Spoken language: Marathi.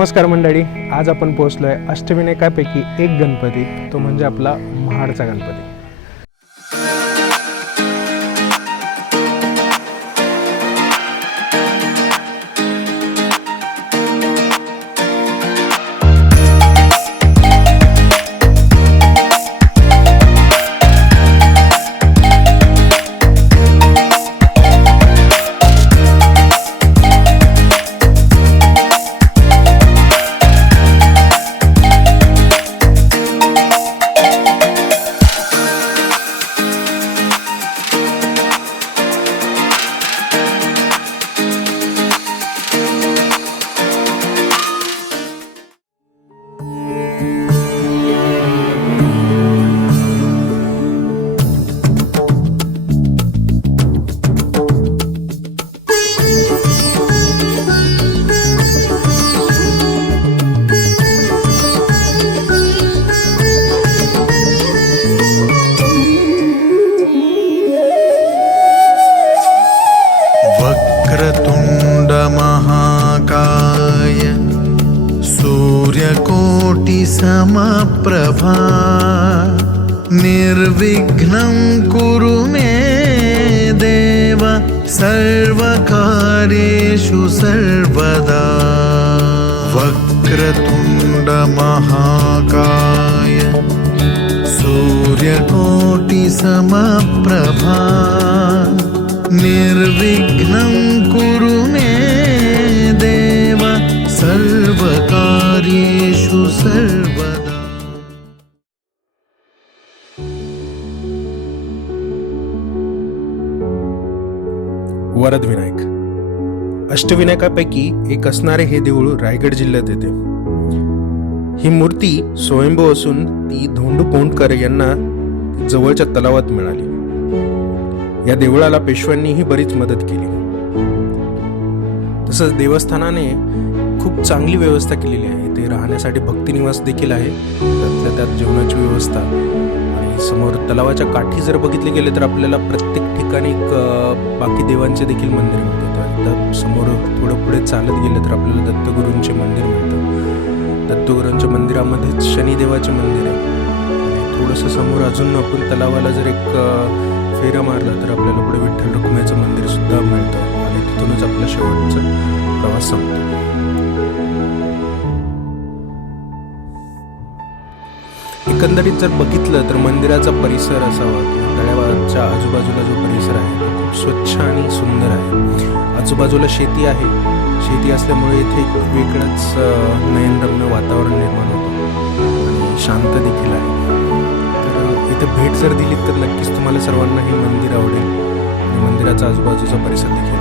नमस्कार मंडळी, आज आपण पोहोचलोय अष्टविनायकापैकी एक गणपती, तो म्हणजे आपला महाडचा गणपती। वक्रतुंड महाकाय सूर्यकोटि समप्रभा निर्विघ्नं कुरु मे देव सर्वकार्येषु सर्वदा। वक्रतुंड महाकाय सूर्यकोटि समप्रभा निर्विघ्नं कुरु मे देव सर्वकार्येषु सर्वदा। वरद विनायक अष्टविनायकापैकी एक असणारे हे देऊळ रायगड जिल्ह्यात येते। ही मूर्ती स्वयंभू असून ती धोंडू पोंडकर यांना जवळच्या तलावात मिळाली। या देवळाला पेशव्यांनीही बरीच मदत केली। तसंच देवस्थानाने खूप चांगली व्यवस्था केलेली आहे। ते राहण्यासाठी भक्तिनिवास देखील आहे, त्यातल्या त्यात जेवणाची व्यवस्था। आणि समोर तलावाच्या काठी जर बघितले गेले तर आपल्याला प्रत्येक ठिकाणी बाकी देवांचे देखील मंदिर मिळतात। तर समोर थोडं पुढे चालत गेलं तर आपल्याला दत्तगुरूंचे मंदिर मिळतं। दत्तगुरूंच्या मंदिरामध्येच शनिदेवाचे मंदिर आहे। आणि थोडंसं समोर अजून आपण तलावाला जर एक फेरा मारला तर आपल्याला पुढे विठ्ठल रुक्मिणीचं मंदिर सुद्धा मिळतं आणि तिथूनच आपला शेवटचा प्रवास संपतो। एकंदरीत जर बघितलं तर मंदिराचा परिसर असावा किंवा तळ्याच्या आजूबाजूला जो परिसर आहे तो खूप स्वच्छ आणि सुंदर आहे। आजूबाजूला शेती आहे, शेती असल्यामुळे इथे एक वेगळंच नयनरम्य वातावरण निर्माण होतं आणि शांत देखील आहे। इथे भेट जर दिली तर नक्कीच तुम्हाला सर्वांना हे मंदिर आवडेल आणि मंदिराचा आजूबाजूचा परिसर देखील